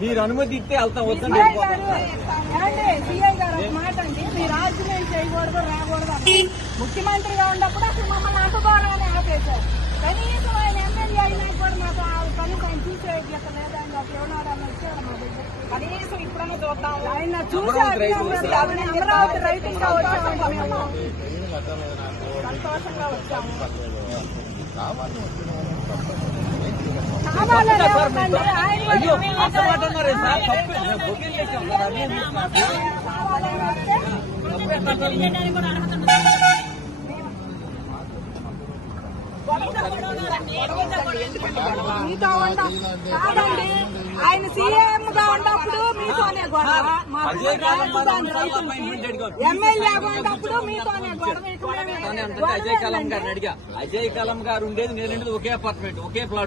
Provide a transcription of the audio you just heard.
మీరు అనుమతిస్తే వెళ్తాం. వద్దండి సిఐ గారు ఒక మాట అండి, మీరు ఆర్గ్యుమెంట్ చేయకూడదు రాకూడదు. ముఖ్యమంత్రిగా ఉన్నప్పుడు అసలు మమ్మల్ని అంటుకోవాలని ఆపేశారు. కనీసం ఆయన ఎమ్మెల్యే అయినా కూడా మాకు కనీసం ఆయన చూసేయట్లేదు లేదండి. అసలు ఎవరైనా వచ్చాడు మా దగ్గర కనీసం ఇప్పుడన్నా చూద్దాం. ఆయన చూసి అమరావతి రైతులుగా వచ్చాము, మేము సంతోషంగా వచ్చాము. మీతో కాదండి, ఆయన సీఎం గా ఉన్నప్పుడు మీతోనే గొడవ, ఎమ్మెల్యేగా ఉన్నప్పుడు మీతోనే గొడవ. అజయ్ కలం గారిని అడిగా. అజయ్ కలం గారు ఉండేది నేను ఒకే అపార్ట్మెంట్, ఒకే ప్లాట్.